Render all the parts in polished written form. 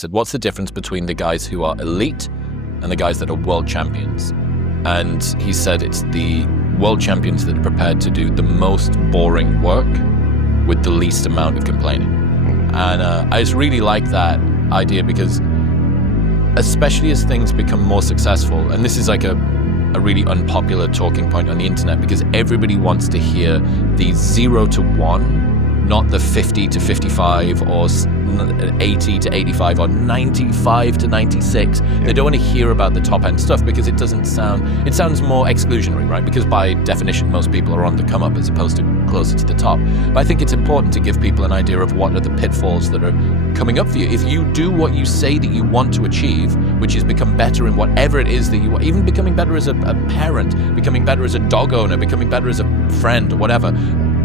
said, what's the difference between the guys who are elite and the guys that are world champions? And he said it's the world champions that are prepared to do the most boring work with the least amount of complaining. And I just really like that idea, because especially as things become more successful, and this is like a really unpopular talking point on the internet, because everybody wants to hear the 0 to 1, not the 50 to 55 or 80 to 85 or 95 to 96. They don't want to hear about the top end stuff because it sounds more exclusionary, right? Because by definition, most people are on the come up as opposed to closer to the top. But I think it's important to give people an idea of what are the pitfalls that are coming up for you. If you do what you say that you want to achieve, which is become better in whatever it is that you want, even becoming better as a parent, becoming better as a dog owner, becoming better as a friend or whatever,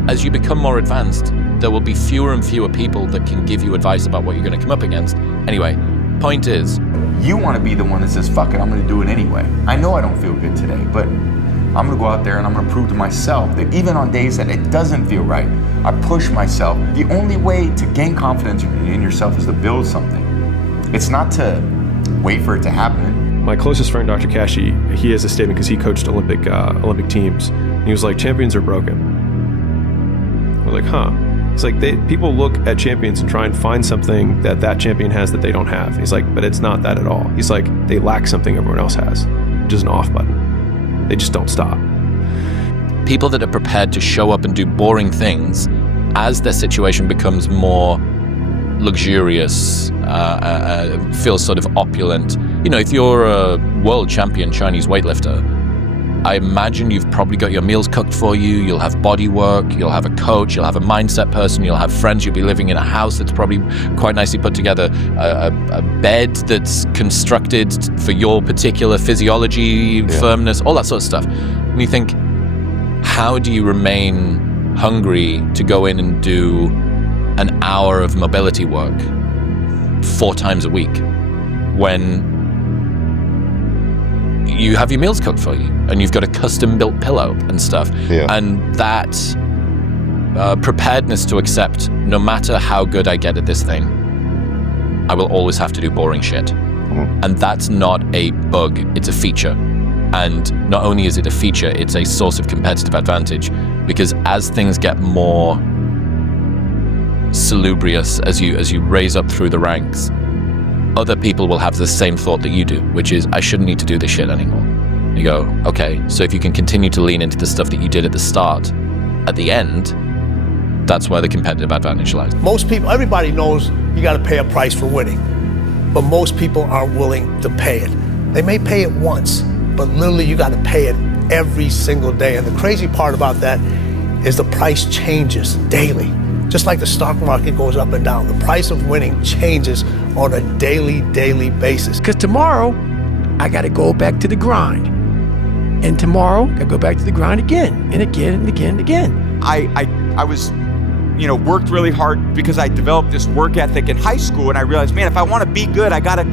as you become more advanced, there will be fewer and fewer people that can give you advice about what you're going to come up against. Anyway, point is, you want to be the one that says, fuck it, I'm going to do it anyway. I know I don't feel good today, but I'm going to go out there and I'm going to prove to myself that even on days that it doesn't feel right, I push myself. The only way to gain confidence in yourself is to build something. It's not to wait for it to happen. My closest friend, Dr. Kashi, he has a statement because he coached Olympic teams. And he was like, champions are broken. We're like, huh? It's like people look at champions and try and find something that champion has that they don't have. He's like, but it's not that at all. He's like, they lack something everyone else has, which is an off button. They just don't stop. People that are prepared to show up and do boring things as their situation becomes more luxurious, feels sort of opulent. You know, if you're a world champion Chinese weightlifter, I imagine you've probably got your meals cooked for you, you'll have body work, you'll have a coach, you'll have a mindset person, you'll have friends, you'll be living in a house that's probably quite nicely put together, a bed that's constructed for your particular physiology, firmness, all that sort of stuff. And you think, how do you remain hungry to go in and do an hour of mobility work 4 times a week when you have your meals cooked for you and you've got a custom built pillow and stuff? And that preparedness to accept, no matter how good I get at this thing, I will always have to do boring shit. And that's not a bug, it's a feature. And not only is it a feature, it's a source of competitive advantage, because as things get more salubrious, as you raise up through the ranks, other people will have the same thought that you do, which is, I shouldn't need to do this shit anymore. You go, okay, so if you can continue to lean into the stuff that you did at the start, at the end, that's where the competitive advantage lies. Most people, everybody knows you got to pay a price for winning, but most people aren't willing to pay it. They may pay it once, but literally you got to pay it every single day. And the crazy part about that is the price changes daily. Just like the stock market goes up and down, the price of winning changes on a daily basis. Because tomorrow, I got to go back to the grind. And tomorrow, I go back to the grind again and again and again and again. I was, worked really hard because I developed this work ethic in high school, and I realized, man, if I want to be good, I gotta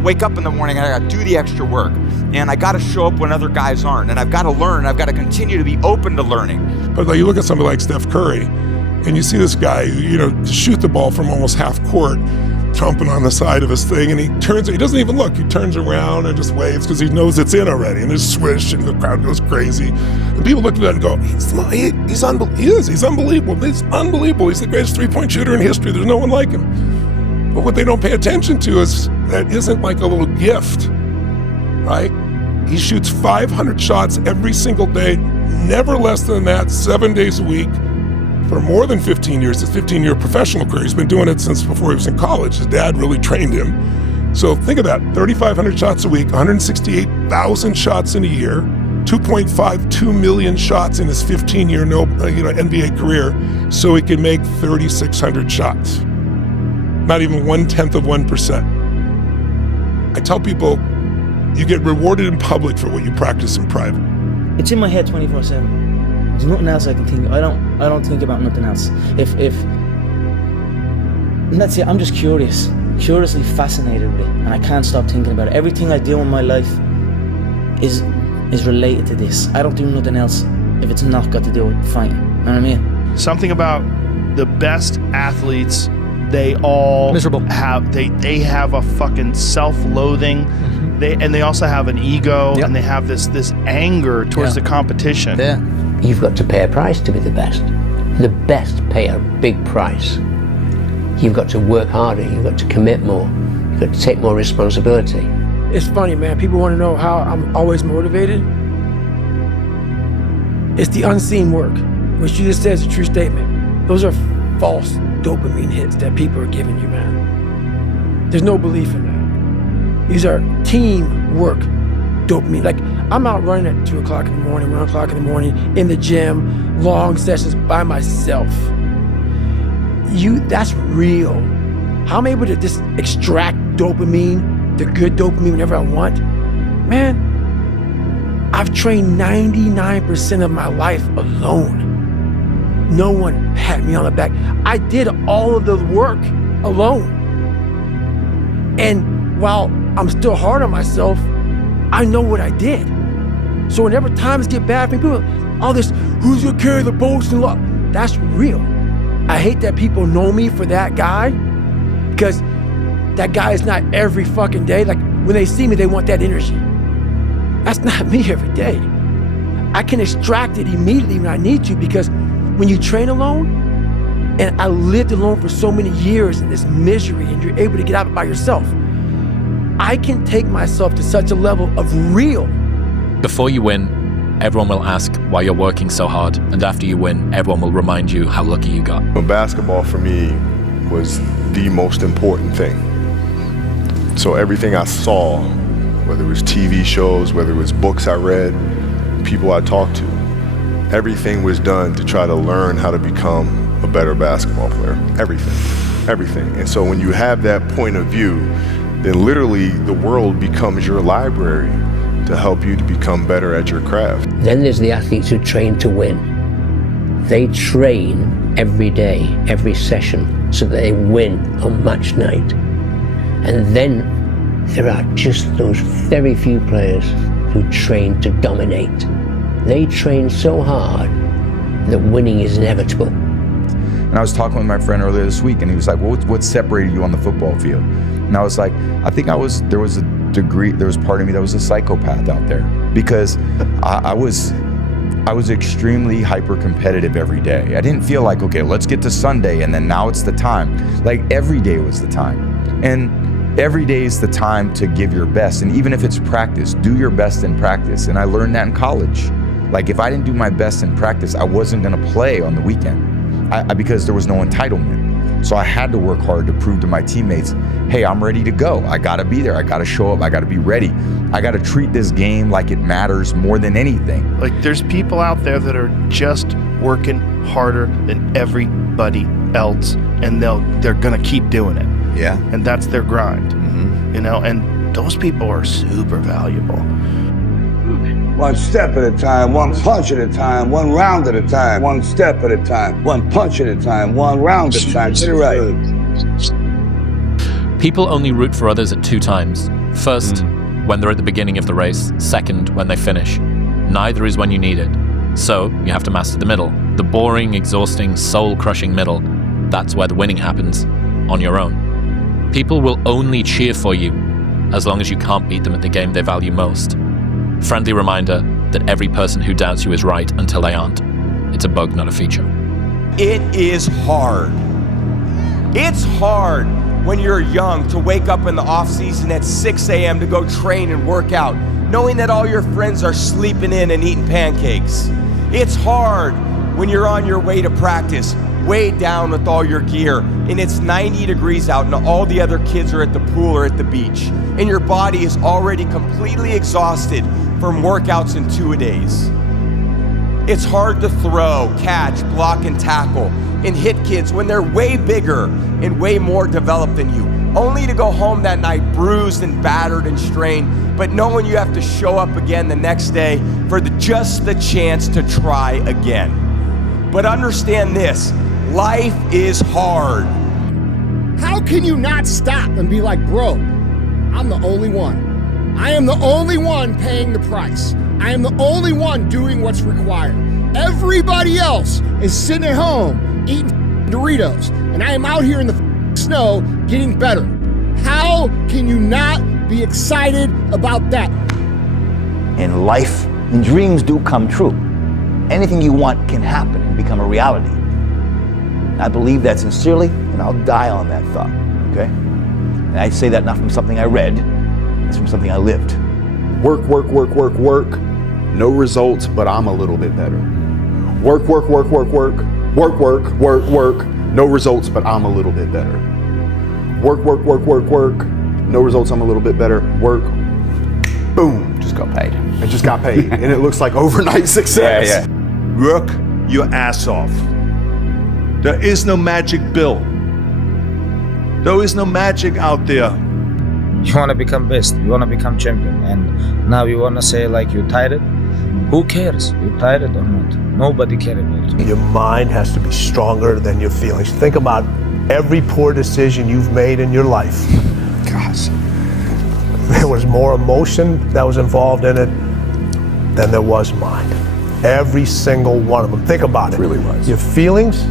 wake up in the morning and I gotta do the extra work. And I gotta show up when other guys aren't. And I've got to learn, I've got to continue to be open to learning. But you look at somebody like Steph Curry, and you see this guy, to shoot the ball from almost half court, trumping on the side of his thing, and he doesn't even look. He turns around and just waves because he knows it's in already, and there's swish, and the crowd goes crazy. And people look at that and go, he's unbelievable. He's unbelievable. He's unbelievable. He's the greatest three-point shooter in history. There's no one like him. But what they don't pay attention to is that isn't like a little gift, right? He shoots 500 shots every single day, never less than that, 7 days a week, for more than 15 years. His 15-year professional career. He's been doing it since before he was in college. His dad really trained him. So think of that, 3,500 shots a week, 168,000 shots in a year, 2.52 million shots in his 15-year NBA career, so he can make 3,600 shots. Not even 0.1%. I tell people, you get rewarded in public for what you practice in private. It's in my head 24/7. There's nothing else I can think of. I don't think about nothing else. And that's it. I'm just curiously fascinated with it, and I can't stop thinking about it. Everything I do in my life is related to this. I don't do nothing else if it's not got to do with fighting. You know what I mean? Something about the best athletes they all Miserable. have they have a fucking self-loathing. They also have an ego, and they have this anger towards the competition. Yeah. You've got to pay a price to be the best. The best pay a big price. You've got to work harder, you've got to commit more, you've got to take more responsibility. It's funny, man. People want to know how I'm always motivated. It's the unseen work, which you just said is a true statement. Those are false dopamine hits that people are giving you, man. There's no belief in that. These are teamwork dopamine. Like, I'm out running at 2 o'clock in the morning, 1 o'clock in the morning, in the gym, long sessions by myself. That's real. How I'm able to just extract dopamine, the good dopamine whenever I want. Man, I've trained 99% of my life alone. No one pat me on the back. I did all of the work alone. And while I'm still hard on myself, I know what I did. So whenever times get bad for me, people, all this, who's gonna carry the boats and love? That's real. I hate that people know me for that guy, because that guy is not every fucking day. Like, when they see me, they want that energy. That's not me every day. I can extract it immediately when I need to, because when you train alone, and I lived alone for so many years in this misery, and you're able to get out by yourself, I can take myself to such a level of real. Before you win, everyone will ask why you're working so hard. And after you win, everyone will remind you how lucky you got. Well, basketball for me was the most important thing. So everything I saw, whether it was TV shows, whether it was books I read, people I talked to, everything was done to try to learn how to become a better basketball player. Everything. And so when you have that point of view, then literally the world becomes your library to help you to become better at your craft. Then there's the athletes who train to win. They train every day, every session, so that they win on match night. And then there are just those very few players who train to dominate. They train so hard that winning is inevitable. And I was talking with my friend earlier this week, and he was like, well, what separated you on the football field? And I was like, I think there was part of me that was a psychopath out there, because I was extremely hyper competitive every day. I didn't feel like, okay, let's get to Sunday and then now it's the time. Like, every day was the time. And every day is the time to give your best. And even if it's practice, do your best in practice. And I learned that in college. Like, if I didn't do my best in practice, I wasn't gonna play on the weekend because there was no entitlement. So I had to work hard to prove to my teammates, hey, I'm ready to go. I gotta be there, I gotta show up, I gotta be ready. I gotta treat this game like it matters more than anything. Like, there's people out there that are just working harder than everybody else, and they're gonna keep doing it. Yeah. And that's their grind. You know, and those people are super valuable. One step at a time, one punch at a time, one round at a time, one step at a time, one punch at a time, one round at a time. Get it right. People only root for others at 2 times. First, when they're at the beginning of the race. Second, when they finish. Neither is when you need it. So you have to master the middle. The boring, exhausting, soul-crushing middle. That's where the winning happens, on your own. People will only cheer for you as long as you can't beat them at the game they value most. Friendly reminder that every person who doubts you is right until they aren't. It's a bug, not a feature. It is hard. It's hard when you're young to wake up in the off season at 6 a.m. to go train and work out, knowing that all your friends are sleeping in and eating pancakes. It's hard when you're on your way to practice, weighed down with all your gear, and it's 90 degrees out and all the other kids are at the pool or at the beach, and your body is already completely exhausted from workouts in 2-a-days. It's hard to throw, catch, block, and tackle, and hit kids when they're way bigger and way more developed than you, only to go home that night bruised and battered and strained, but knowing you have to show up again the next day for just the chance to try again. But understand this, life is hard. How can you not stop and be like, bro, I'm the only one. I am the only one paying the price. I am the only one doing what's required. Everybody else is sitting at home eating Doritos, and I am out here in the snow getting better. How can you not be excited about that? In life, dreams do come true. Anything you want can happen and become a reality. I believe that sincerely, and I'll die on that thought, okay? And I say that not from something I read, it's from something I lived. Work, work, work, work, work. No results, but I'm a little bit better. Work, work, work, work, work. Work, work, work, work. No results, but I'm a little bit better. Work, work, work, work, work. No results, I'm a little bit better. Work. Boom. Just got paid. I just got paid. And it looks like overnight success. Yeah. Work your ass off. There is no magic bill. There is no magic out there. You want to become best, you want to become champion, and now you want to say like you're tired. Who cares? You're tired or not? Nobody cares about you. Your mind has to be stronger than your feelings. Think about every poor decision you've made in your life. Gosh. There was more emotion that was involved in it than there was mind. Every single one of them. Think about it. Really was. Your feelings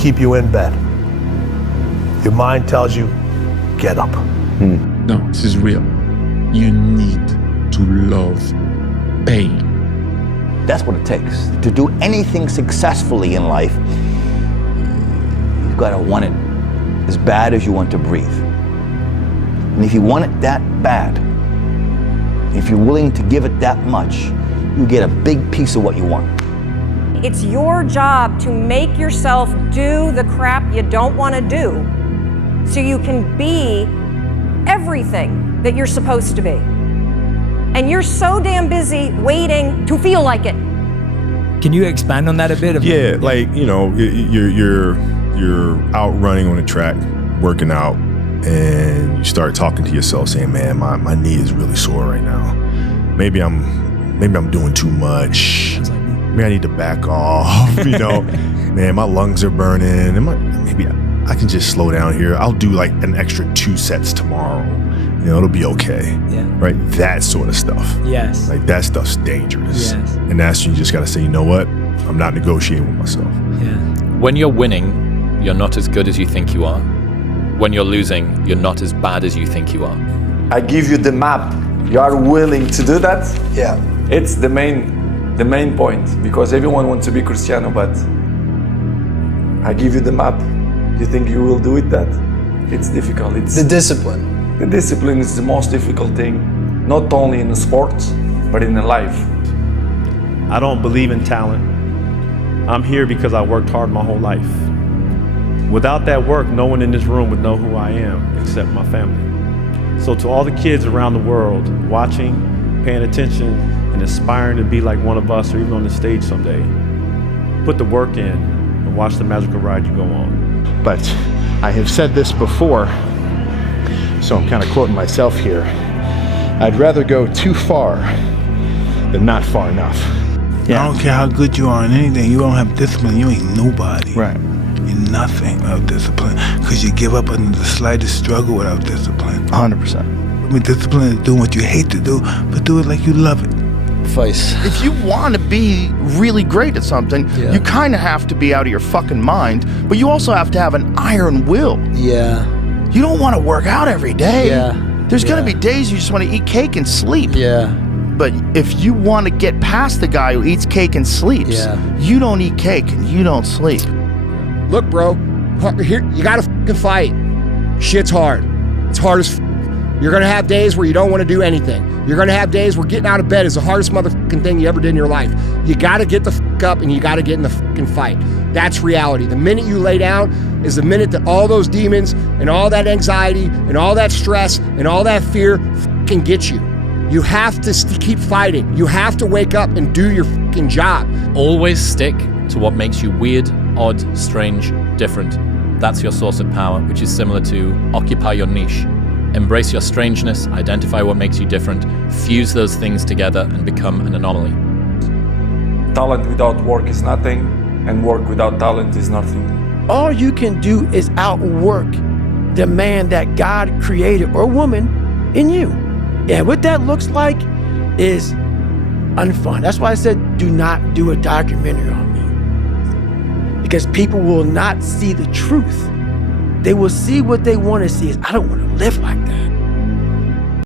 keep you in bed. Your mind tells you, get up. No, this is real. You need to love pain. That's what it takes. To do anything successfully in life, you've got to want it as bad as you want to breathe. And if you want it that bad, if you're willing to give it that much, you get a big piece of what you want. It's your job to make yourself do the crap you don't want to do so you can be everything that you're supposed to be. And you're so damn busy waiting to feel like it. Can you expand on that a bit? Yeah, like, you know, you're out running on the track, working out, and you start talking to yourself saying, man, my knee is really sore right now. Maybe I'm doing too much. Maybe I need to back off, you know. Man, my lungs are burning. Maybe I can just slow down here. I'll do like an extra 2 sets tomorrow. You know, it'll be okay. Yeah. Right? That sort of stuff. Yes. Like that stuff's dangerous. Yes. And that's when you just gotta say, you know what? I'm not negotiating with myself. Yeah. When you're winning, you're not as good as you think you are. When you're losing, you're not as bad as you think you are. I give you the map. You are willing to do that? Yeah. It's the main point, because everyone wants to be Cristiano, but I give you the map. You think you will do it that? It's difficult. It's the discipline. The discipline is the most difficult thing, not only in the sports, but in the life. I don't believe in talent. I'm here because I worked hard my whole life. Without that work, no one in this room would know who I am except my family. So to all the kids around the world watching, paying attention, and aspiring to be like one of us or even on the stage someday, put the work in and watch the magical ride you go on. But I have said this before, so I'm kind of quoting myself here. I'd rather go too far than not far enough. Yeah. I don't care how good you are in anything, you don't have discipline, you ain't nobody. Right. You're nothing without discipline, because you give up under the slightest struggle without discipline. 100%. I mean, discipline is doing what you hate to do, but do it like you love it. If you want to be really great at something, you kind of have to be out of your fucking mind, but you also have to have an iron will. Yeah. You don't want to work out every day. Yeah. There's going to be days you just want to eat cake and sleep. Yeah. But if you want to get past the guy who eats cake and sleeps, you don't eat cake and you don't sleep. Look, bro, here, you gotta fucking fight. Shit's hard. It's hard as You're gonna have days where you don't want to do anything. You're gonna have days where getting out of bed is the hardest motherfucking thing you ever did in your life. You gotta get the fuck up and you gotta get in the fucking fight. That's reality. The minute you lay down is the minute that all those demons and all that anxiety and all that stress and all that fear fucking get you. You have to keep fighting. You have to wake up and do your fucking job. Always stick to what makes you weird, odd, strange, different. That's your source of power, which is similar to occupy your niche. Embrace your strangeness, identify what makes you different, fuse those things together and become an anomaly. Talent without work is nothing, and work without talent is nothing. All you can do is outwork the man that God created, or woman, in you. And what that looks like is unfun. That's why I said, do not do a documentary on me. Because people will not see the truth They will see what they want to see. I don't want to live like that.